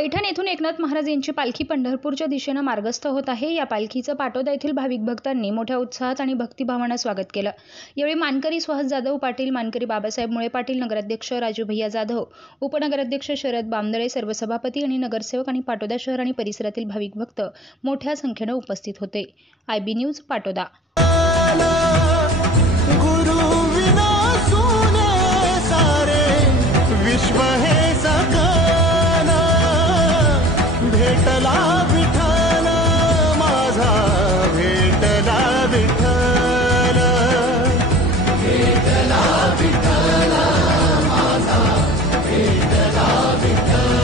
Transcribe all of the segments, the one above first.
पैठण येथून एकनाथ महाराज यांची पालखी पंढरपूरच्या दिशेने मार्गस्थ होत आहे। या पालखीचं पाटोदा येथील भाविक भक्तांनी मोठ्या उत्साहात आणि भक्तिभावाने स्वागत केलं। यावेळी मानकरी सुहास जाधव पाटील, मानकरी बाबासाहेब मुळे पाटील, नगराध्यक्ष राजू भैया जाधव, उपनगराध्यक्ष शरद बामदळे, सर्व सभापती आणि नगरसेवक आणि पाटोदा शहर आणि परिसरातील भाविक भक्त मोठ्या संख्येने उपस्थित होते। IB news Patoda. भेटला विठ्ठल माझा, भेटला विठ्ठल, भेटला विठ्ठल माझा, भेटला विठ्ठल।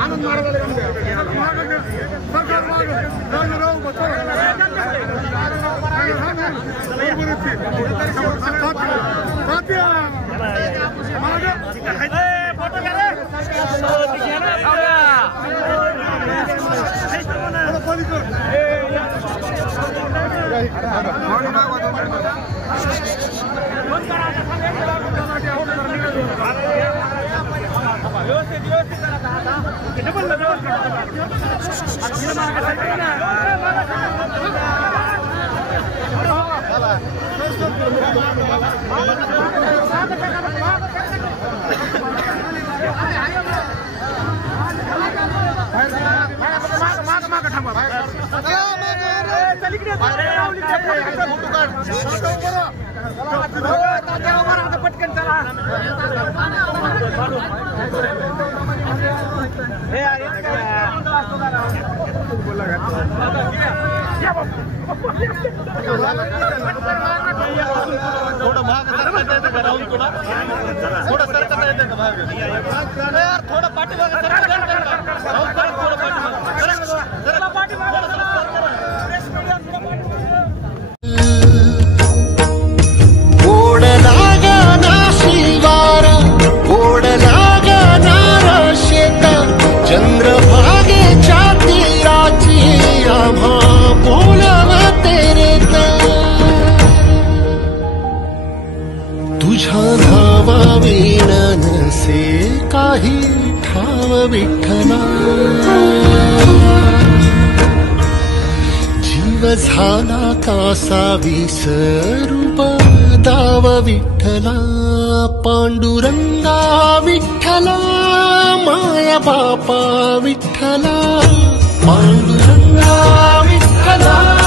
आनंद थोड़ा भाग थोड़ा सरकता येते का भाग यार थोड़ा पाठी भाग ओढ लागा ना शिवार, ओढ लागा ना शेत, चंद्रभागेच्या तीराची आम्हा बोलवते रे। तुझ्या नावाविण नसे काही ठाव विठ्ठला, जीव झाला कासा विसरू दाव विठ्ठला, पांडुरंगा विठ्ठला, माया बापा विठ्ठला, पांडुरंगा विठ्ठला।